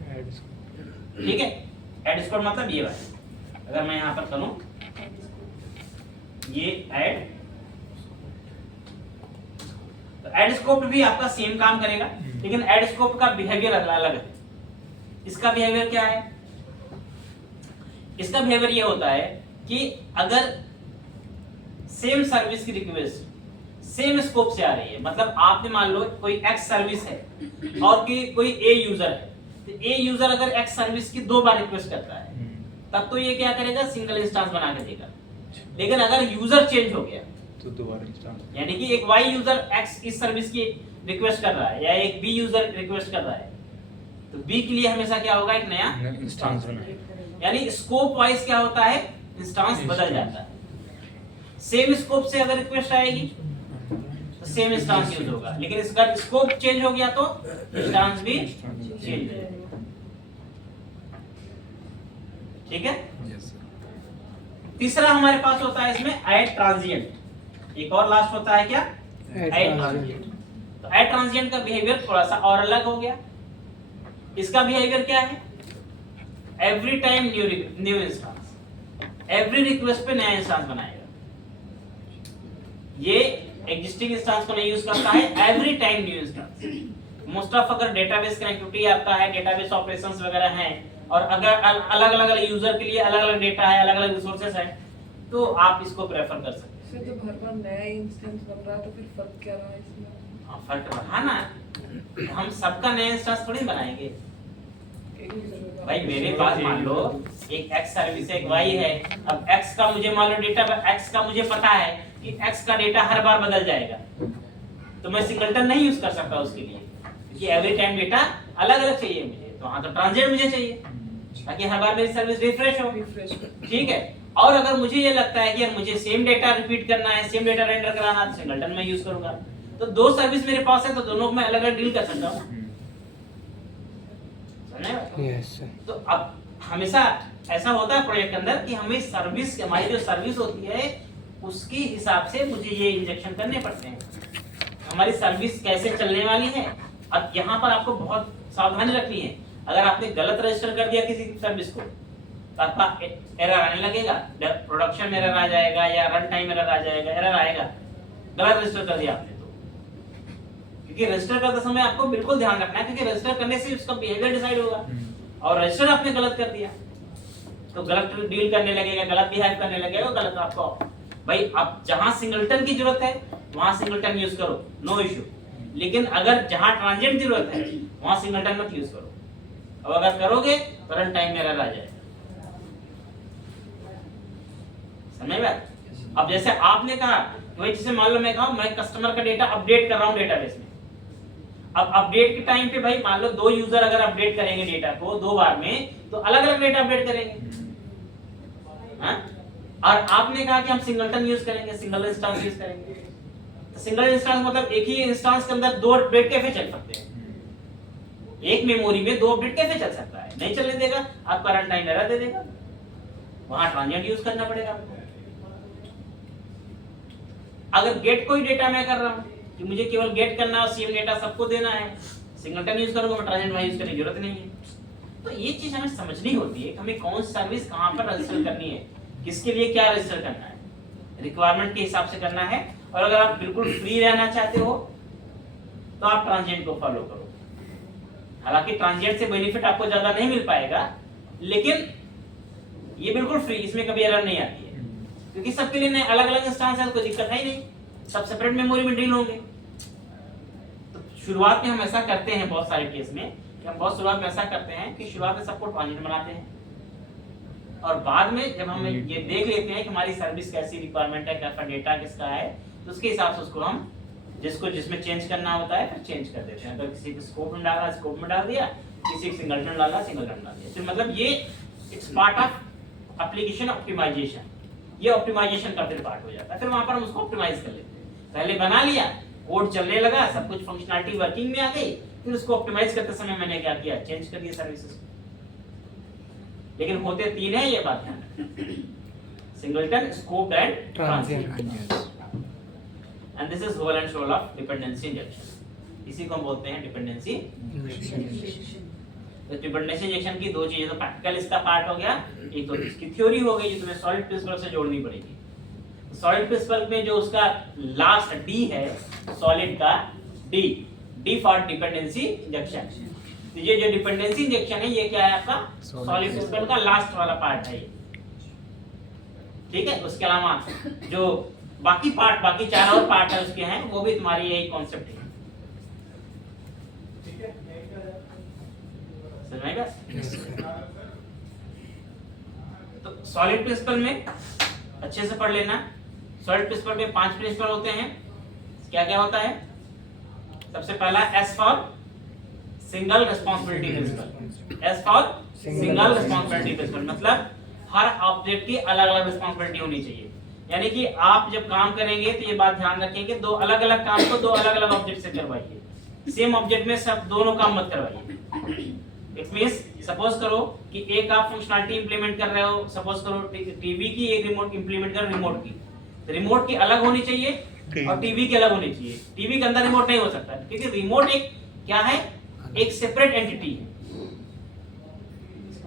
ठीक है, ऐड स्कोप मतलब ये है, अगर मैं यहाँ पर करूं ये ऐड, तो ऐड स्कोप भी आपका सेम काम करेगा, लेकिन ऐड स्कोप का बिहेवियर अलग है। इसका बिहेवियर क्या है? इसका बिहेवियर ये होता है कि अगर सेम सर्विस की रिक्वेस्ट सेम स्कोप से आ रही है, मतलब आपने मान लो कोई एक्स सर्विस है और कोई ए यूजर है, तो ए यूजर अगर एक्स सर्विस की 2 बार रिक्वेस्ट करता है, तब तो ये क्या करेगा, सिंगल इंस्टेंस बना के देगा। लेकिन अगर यूजर चेंज हो गया तो दोबारा इंस्टेंस, यानी कि एक वाई यूजर एक्स इस सर्विस की रिक्वेस्ट कर रहा है या एक बी यूजर रिक्वेस्ट कर रहा है, तो बी के लिए हमेशा क्या होगा, एक नया इंस्टेंस बनेगा। यानी स्कोप वाइज क्या होता है, इंस्टेंस बदल जाता है। सेम स्कोप से अगर रिक्वेस्ट आएगी तो सेम इंस्टेंस यूज होगा, लेकिन इसका स्कोप चेंज हो गया तो इंस्टेंस भी चेंज हो जाएगा। ठीक है। Yes, sir. तीसरा हमारे पास होता है इसमें ऐड ट्रांजिएंट। एक और लास्ट होता है क्या, ऐड ट्रांजिएंट। तो ऐड ट्रांजिएंट का बिहेवियर थोड़ा सा और अलग हो गया। इसका बिहेवियर क्या है, every time new instance, every request पे नया इंस्टेंस बनाएगा। ये एग्जिस्टिंग इंस्टेंस को नहीं यूज करता है, every time new instance. Most of अगर डेटाबेस कनेक्टिविटी आपका है, डेटाबेस ऑपरेशंस वगैरह हैं, और अगर अलग अलग यूजर के लिए अलग अलग डेटा है, अलग अलग रिसोर्सेज है, तो आप इसको प्रेफर कर सकते हैं। फिर जब हर बार नया इंस्टेंस बन रहा है तो फिर फर्क क्या रहा है इसमें? हाँ, फर्क रहा ना, हम सबका नया इंस्टेंस थोड़ी बनाएंगे एक यूजर होगा। भाई। मेरे पास मान लो एक x सर्विस है, एक y है। अब x का मुझे मान लो डेटा x का मुझे पता है कि x का डेटा हर बार बदल जाएगा, तो मैं सिंगलटन नहीं यूज कर सकता उसके लिए, क्योंकि एवरी टाइम डेटा अलग अलग चाहिए मुझे। तो हाँ, तो ट्रांजिएंट मुझे चाहिए ताकि हर बार मेरी सर्विस रिफ्रेश हो। ठीक है। और अगर मुझे ये लगता है कि यार मुझे सेम डेटा रिपीट करना है, सेम डेटा रेंडर कराना है, तो सिंगलटन में यूज करूंगा। तो दो सर्विस मेरे पास है, तो दोनों में अलग अलग डील कर सकता हूँ। Yes sir. तो अब हमेशा ऐसा होता है प्रोजेक्ट के अंदर कि हमें सर्विस, हमारी जो सर्विस होती है उसके हिसाब से मुझे ये इंजेक्शन करने पड़ते हैं। हमारी सर्विस कैसे चलने वाली है। अब यहाँ पर आपको बहुत सावधानी रखनी है। अगर आपने गलत रजिस्टर कर दिया किसी सर्विस को, तो आपका एरर आने लगेगा, प्रोडक्शन में एरर आ जाएगा या रन टाइम एरर आ जाएगा, एरर आएगा। गलत रजिस्टर कर दिया आपने तो, क्योंकि रजिस्टर करते समय आपको बिल्कुल ध्यान रखना है, क्योंकि रजिस्टर करने से उसका बिहेवियर डिसाइड होगा। और रजिस्टर आपने गलत कर दिया तो गलत डील करने लगेगा, गलत बिहेव करने लगेगा, गलत आपको। भाई आप जहां सिंगलटन की जरूरत है वहां सिंगलटन यूज करो, नो इशू। लेकिन अगर जहां ट्रांजिएंट की जरूरत है वहां सिंगलटन मत यूज करो। अब अगर करोगे तो रन टाइम में एरर आ जाएगा। समझ में? अब जैसे आपने कहा कि भाई जैसे मान लो मैं कहूं मैं कस्टमर का डेटा अपडेट कर रहा हूं डेटाबेस में। अब अपडेट के टाइम पे भाई मान लो दो यूजर अगर अपडेट करेंगे डेटा को दो बार में, तो अलग अलग डेटा अपडेट करेंगे। हाँ? और आपने कहा कि हम सिंगलटन यूज करेंगे, सिंगल इंस्टेंस यूज करेंगे। तो सिंगल इंस्टेंस मतलब एक ही इंस्टेंस के अंदर दो अपडेट कैसे चल सकते हैं? एक मेमोरी में दो अपडेट कैसे चल सकता है? नहीं चलने देगा, आपका रन टाइम एरर दे देगा। वहां ट्रांजिएंट यूज करना पड़ेगा आपको। अगर गेट कोई डेटा मैं कर रहा हूं कि मुझे केवल गेट करना है और सेम डेटा सबको देना है, सिंगलटन यूज करूंगा, मैं ट्रांजिएंट यूज करने की जरूरत नहीं है। तो ये चीज हमें समझनी होती है, हमें कौन सी सर्विस कहां पर रजिस्टर करनी है, किसके लिए क्या रजिस्टर करना है, रिक्वायरमेंट के हिसाब से करना है। और अगर आप बिल्कुल फ्री रहना चाहते हो तो आप ट्रांजिएंट को फॉलो करो। हालांकि ट्रांजिएंट से बेनिफिट आपको ज्यादा नहीं मिल पाएगा, लेकिन ये बिल्कुल फ्री, इसमें कभी एरर नहीं आती है, क्योंकि सबके लिए नए अलग अलग इंस्टेंस है, कोई दिक्कत है ही नहीं, सब सेपरेट मेमोरी में डील होंगे। तो शुरुआत में हम ऐसा करते हैं बहुत सारे केस में, कि हम बहुत शुरुआत में ऐसा करते हैं कि शुरुआत में सबको ट्रांजिएंट बनाते हैं, और बाद में जब हम ये देख लेते हैं कि हमारी सर्विस कैसी रिक्वायरमेंट है, कैसा डेटा किसका है, तो उसके हिसाब से उसको हम जिसको जिसमें चेंज करना होता है फिर चेंज कर देते हैं। अगर किसी को स्कोप में डाला स्कोप में डाल दिया, किसी को सिंगलटन डाला सिंगलटन डाल दिया। तो मतलब ये it's part of application optimisation, ये ऑप्टिमाइजेशन का फिर पार्ट हो जाता है। फिर वहां पर हम उसको ऑप्टिमाइज कर लेते हैं। पहले बना लिया, कोड चलने लगा, सब कुछ फंक्शनैलिटी वर्किंग में आ गई, फिर उसको ऑप्टिमाइज करते समय मैंने क्या किया, चेंज कर दिया सर्विसेज। लेकिन होते तीन है, ये बात है, singleton, scope and transient. And this is whole and soul of dependency injection. इसी को हम बोलते हैं डिपेंडेंसी इंजेक्शन। तो डिपेंडेंसी इंजेक्शन की दो चीजें, तो प्रैक्टिकल इसका पार्ट हो गया, एक तो इसकी थ्योरी हो गई जो तुम्हें सॉलिड प्रिंसिपल से जोड़नी पड़ेगी। सॉलिड प्रिंसिपल में जो उसका लास्ट डी है, सॉलिड का डी फॉर डिपेंडेंसी इंजेक्शन। तो ये जो डिपेंडेंसी इंजेक्शन है ये क्या है आपका सॉलिड प्रिंसिपल का लास्ट वाला पार्ट है ये। ठीक है। उसके अलावा जो बाकी पार्ट, बाकी चार और पार्ट है उसके हैं, वो भी तुम्हारी यही कॉन्सेप्ट है। समझ में आएगा? तो सॉलिड प्रिंसिपल में अच्छे से पढ़ लेना। सॉलिड प्रिंसिपल में 5 प्रिंसिपल होते हैं। क्या क्या होता है? सबसे पहला S for single responsibility principle. S for single responsibility principle मतलब हर ऑब्जेक्ट की अलग अलग रिस्पांसिबिलिटी होनी चाहिए। यानी कि आप जब काम करेंगे तो ये बात ध्यान रखें कि दो अलग अलग काम को दो अलग अलग ऑब्जेक्ट से करवाइए, सेम ऑब्जेक्ट में सब दोनों काम मत करवाइए। इट मींस सपोज करो कि एक आप फंक्शनलिटी इंप्लीमेंट कर रहे हो, सपोज करो टीवी की, एक रिमोट इंप्लीमेंट कर रिमोट की, तो रिमोट की अलग होनी चाहिए और टीवी की अलग होनी चाहिए। टीवी के अंदर रिमोट नहीं हो सकता क्योंकि रिमोट एक क्या है, एक सेपरेट एंटिटी है,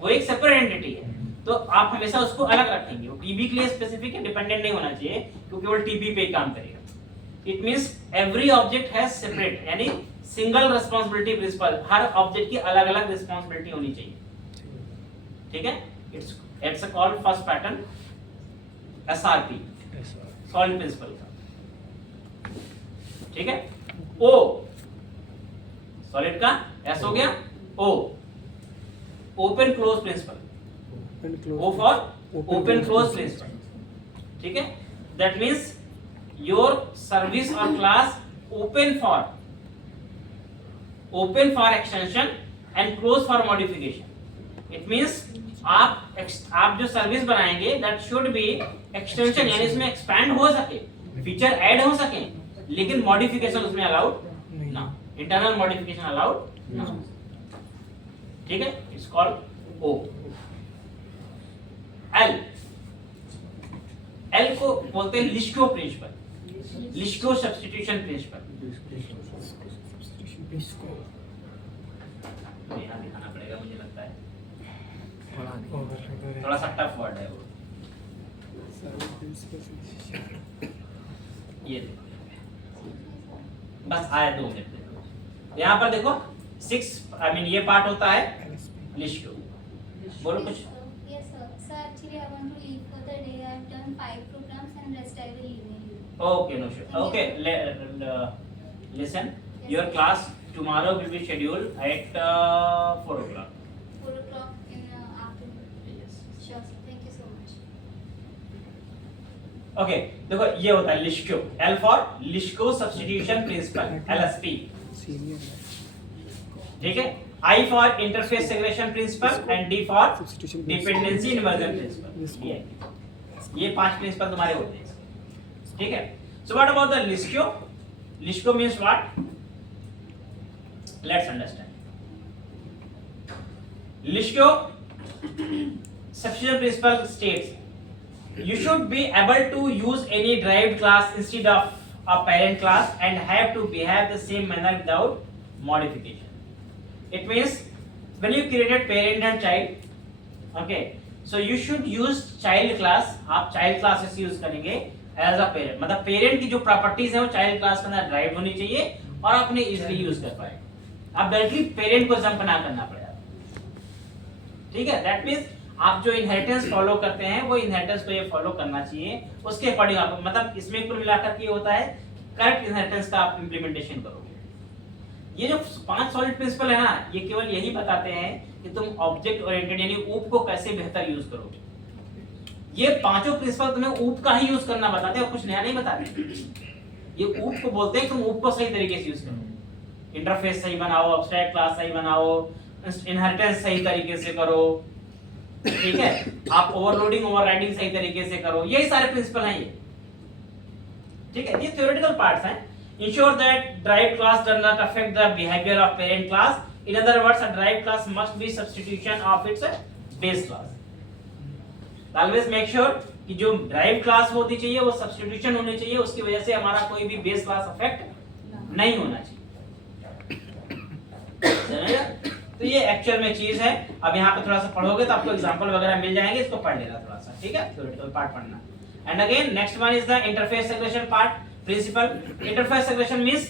वो एक सेपरेट एंटिटी है। तो आप हमेशा उसको अलग रखेंगे, वो टीवी के लिए स्पेसिफिक है, डिपेंडेंट नहीं होना चाहिए क्योंकि वो टीवी पे काम करेगा। It means every object has separate, यानी सिंगल रिस्पांसिबिलिटी प्रिंसिपल, हर ऑब्जेक्ट की अलग अलग रिस्पांसिबिलिटी होनी चाहिए। ठीक है, it's called first pattern SRP, solid principle का। ठीक है, ओ सॉलिड का एस हो गया, O open close principle, O for open close principle. ठीक है, that means your service or class open for extension and close for modification. It means आप जो सर्विस बनाएंगे that should be extension, यानी इसमें expand हो सके, फीचर ऐड हो सके, लेकिन मॉडिफिकेशन उसमें अलाउड ना, इंटरनल मॉडिफिकेशन अलाउड ना। ठीक है, इट्स कॉल्ड O। एल को बोलते हैं लिस्को प्रिंसिपल, लिस्को सब्स्टिट्यूशन प्रिंसिपल। यहाँ दिखाना पड़ेगा मुझे लगता है, थोड़ा सा टफ वर्ड है वो। ये बस आया 2 मिनट। यहाँ पर देखो 6 ये पार्ट होता है लिस्को। बोलो कुछ। Actually, I want to leave for the day. I have done 5 programs and rest I will email you. Okay, no sure. Okay, listen. Your class tomorrow will be scheduled at 4 o'clock. 4 o'clock in the afternoon. Yes. Sure, sir. Thank you so much. Okay, देखो ये होता है Liskov, L for Liskov substitution principle, LSP। ठीक है, I for interface segregation principle and D for dependency inversion principle। ये 5 प्रिंसिपल तुम्हारे होते हैं। ठीक है, so what about the LISCO? LISCO means what? Let's understand. LISCO substitution principle states you should be able to use any derived class instead of a parent class and have to behave the same manner without modification. It means when you created parent and child, okay, so you should use child class। आप child classes यूज करेंगे as a parent, मतलब parent की जो प्रॉपर्टीज हैं वो child class के अंदर ड्राइव होनी चाहिए और अपने इजीली यूज कर पाए। आप डायरेक्टली parent को जंप ना करना पड़ेगा। ठीक है, that means आप जो इनहेरिटेंस फॉलो करते हैं वो इनहेरिटेंस को ये फॉलो करना चाहिए, उसके अकॉर्डिंग आप, मतलब इसमें कुल मिलाकर के होता है करेक्ट इनहेरिटेंस का आप इंप्लीमेंटेशन करोगे। ये जो 5 सॉलिड प्रिंसिपल है ना, ये केवल यही बताते हैं कि तुम ऑब्जेक्ट ओरिएंटेड यानी ऊप को कैसे बेहतर यूज करोगे। ये पांचों प्रिंसिपल तुम्हें ऊप का ही यूज करना बताते हैं और कुछ नया नहीं बताते। ये ऊप को बोलते हैं तुम ऊप को सही तरीके से यूज करो, इंटरफेस सही बनाओ, एब्स्ट्रैक्ट क्लास सही बनाओ, इनहेरिटेंस सही तरीके से करो। ठीक है, आप ओवरलोडिंग ओवरराइडिंग सही तरीके से करो, यही सारे प्रिंसिपल हैं ये। ठीक है, ये थ्योरेटिकल पार्ट्स हैं। Ensure that derived class does not affect the behavior of parent class. In other words, a derived class must be substitution of its base class. Always make sure कि जो derived class होती चाहिए वो substitution होनी चाहिए, उसकी वजह से हमारा कोई भी base class affect नहीं होना चाहिए। तो ये एक्चुअल में चीज है। अब यहाँ पे थोड़ा सा पढ़ोगे तो आपको एग्जांपल वगैरह मिल जाएंगे, इसको पढ़ लेना थोड़ा सा। ठीक है, थ्योरेटिकल पार्ट पढ़ना। And again next one is the interface segregation part principle। Interface segregation means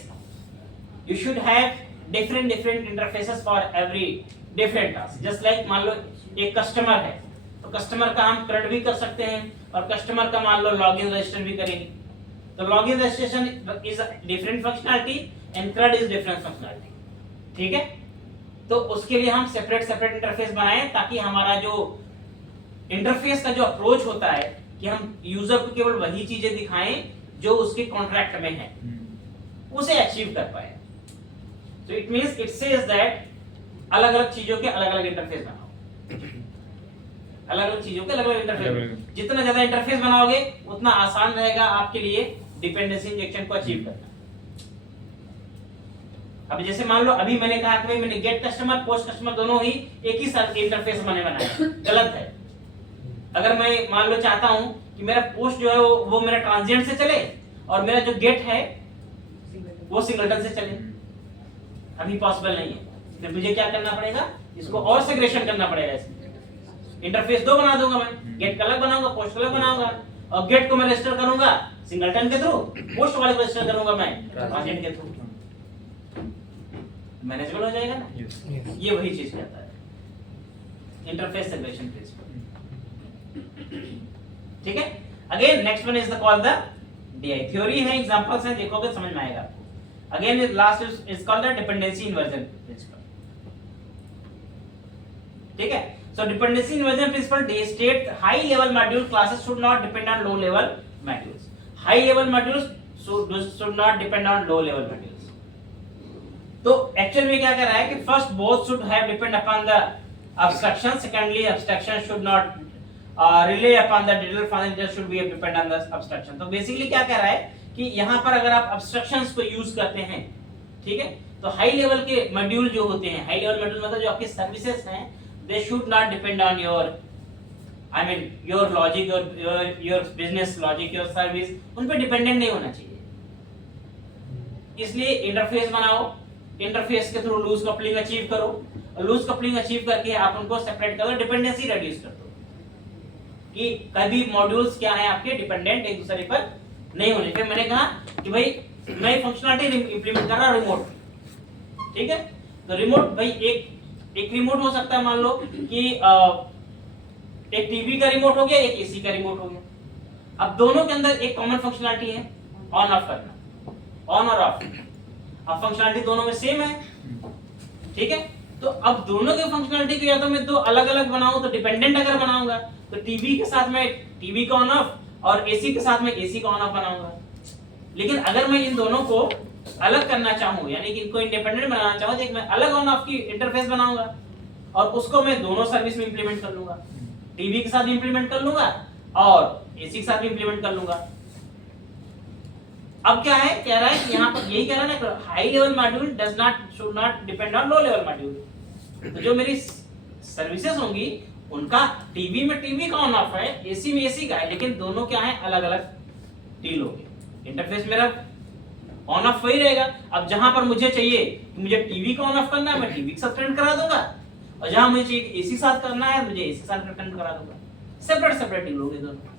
you should have different interfaces for every different task। just like मान लो एक कस्टमर है तो कस्टमर का हम CRUD भी कर सकते हैं और कस्टमर का मान लो लॉगिन रजिस्टर भी करेंगे। तो login registration is different functionality and CRUD is different functionality. ठीक है, तो उसके लिए हम सेपरेट इंटरफेस बनाएं ताकि हमारा जो इंटरफेस का जो अप्रोच होता है कि हम यूजर को केवल वही चीजें दिखाएं जो उसके कॉन्ट्रैक्ट में है, उसे अचीव कर पाए। तो it means it says that अलग अलग चीजों के अलग अलग इंटरफेस बनाओ। अलग अलग चीजों के अलग अलग इंटरफेस। अलग-अलग। जितना ज्यादा इंटरफेस बनाओगे उतना आसान रहेगा आपके लिए डिपेंडेंसी इंजेक्शन को अचीव करना। अब जैसे मान लो अभी मैंने कहा कि भाई मैंने गेट कस्टमर पोस्ट कस्टमर दोनों ही एक ही साथ इंटरफेस मैंने बनाया, गलत है। अगर मैं मान लो चाहता हूं कि मेरा पोस्ट जो है वो मेरा ट्रांजिएंट से चले और मेरा जो गेट है वो सिंगलटन से चले, अभी पॉसिबल नहीं है। फिर मुझे क्या करना पड़ेगा, इसको और सेग्रेशन करना पड़ेगा। इसमें इंटरफेस दो बना दूंगा मैं, गेट का अलग बनाऊंगा, पोस्ट का अलग बनाऊंगा, और गेट को मैं रजिस्टर करूंगा सिंगलटन के थ्रू, पोस्ट वाले को रजिस्टर करूंगा मैं ट्रांजिएंट के थ्रू। मैनेजेबल हो जाएगा ना। Yes. ये वही चीज कहता है इंटरफेस सेग्रेशन प्रिंसिपल। ठीक है, again next one is the called the DI. Theory है, एग्जांपल्स हैं, देखोगे समझ में आएगा आपको। Again last is called the dependency inversion principle. ठीक है, so dependency inversion principle state high level module classes should not depend on low level modules. High level modules should not depend on low level modules. तो एक्चुअल में क्या कर रहा है कि first both should have depend upon the abstraction, secondly abstraction should not rely upon the digital file, should be depend on the abstraction। तो बेसिकली क्या कह रहा है कि यहाँ पर अगर आप abstractions को यूज करते हैं, ठीक है, तो हाई लेवल के मॉड्यूल जो होते हैं, हाई लेवल मॉड्यूल मतलब जो आपके सर्विसेज हैं, they should not depend on your your logic or your business logic, your service, उन पे डिपेंडेंट नहीं होना चाहिए। इसलिए इंटरफेस बनाओ, इंटरफेस के थ्रू लूज कपलिंग अचीव करो, लूज कपलिंग अचीव करके आप उनको सेपरेट करो, डिपेंडेंसी रिड्यूस कर दो कि कभी मॉड्यूल्स क्या है आपके डिपेंडेंट एक दूसरे पर नहीं होने। फिर मैंने कहा कि भाई नई फंक्शनलिटी इंप्लीमेंट कर रहा हूं रिमोट, ठीक है, तो रिमोट भाई एक रिमोट हो सकता है, मान लो कि एक टीवी का रिमोट हो गया, एक एसी का रिमोट हो गया। अब दोनों के अंदर एक कॉमन फंक्शनलिटी है ऑन ऑफ करना, ऑन और ऑफ। अब फंक्शनलिटी दोनों में सेम है, ठीक है, तो अब दोनों के फंक्शनलिटी को या तो मैं दो अलग अलग बनाऊं, तो डिपेंडेंट अगर बनाऊंगा तो टीवी के साथ में टीवी का ऑन ऑफ और एसी के साथ में एसी का ऑन ऑफ बनाऊंगा। लेकिन अगर मैं इन दोनों को अलग करना चाहूं, यानी कि इनको इंडिपेंडेंट बनाना चाहूं, तो एक मैं अलग ऑन ऑफ की इंटरफेस बनाऊंगा और उसको मैं दोनों सर्विस में इंप्लीमेंट कर लूंगा, टीवी के साथ भी इंप्लीमेंट कर लूंगा और एसी के साथ भी इंप्लीमेंट कर लूंगा। अब क्या है, कह रहा है कि यहाँ पर यही कह रहा है ना, high level module does not should not depend on low level module. तो जो मेरी सर्विसेज होंगी उनका टीवी में टीवी का ऑन ऑफ है, एसी में एसी का है, लेकिन दोनों क्या है, अलग अलग डील होगी। इंटरफेस मेरा ऑन ऑफ वही रहेगा। अब जहां पर मुझे चाहिए कि मुझे टीवी का ऑन ऑफ करना है, मैं टीवी के साथ कनेक्ट करा दूंगा, और जहां मुझे चाहिए एसी साथ करना है, मुझे एसी साथ कनेक्ट करा दूंगा। सेपरेट डील होगी दोनों।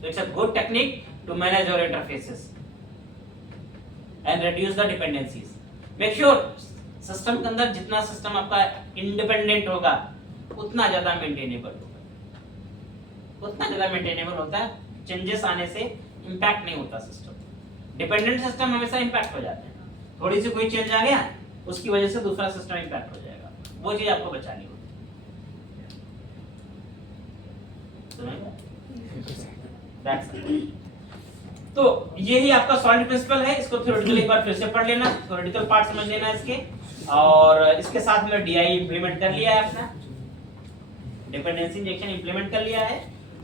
So it's a good technique to manage your interfaces and reduce the dependencies. Make sure system के अंदर जितना सिस्टम आपका इंडिपेंडेंट होगा उतना ज्यादा मेंटेनेबल होगा, उतना ज्यादा मेंटेनेबल होता है, चेंजेस आने से इंपैक्ट नहीं होता सिस्टम। डिपेंडेंट सिस्टम हमेशा इंपैक्ट हो जाते हैं, थोड़ी सी कोई चेंज आ गया उसकी वजह से दूसरा सिस्टम इंपैक्ट हो जाएगा, वो चीज आपको बचानी होगी। तो यही आपका सॉलिड प्रिंसिपल है। इसको थ्योरेटिकल एक बार फिर से पढ़ लेना, थ्योरेटिकल पार्ट समझ लेना इसके, और इसके साथ में डीआई इंप्लीमेंट कर लिया है, अपना डिपेंडेंसी इंजेक्शन इंप्लीमेंट कर लिया है।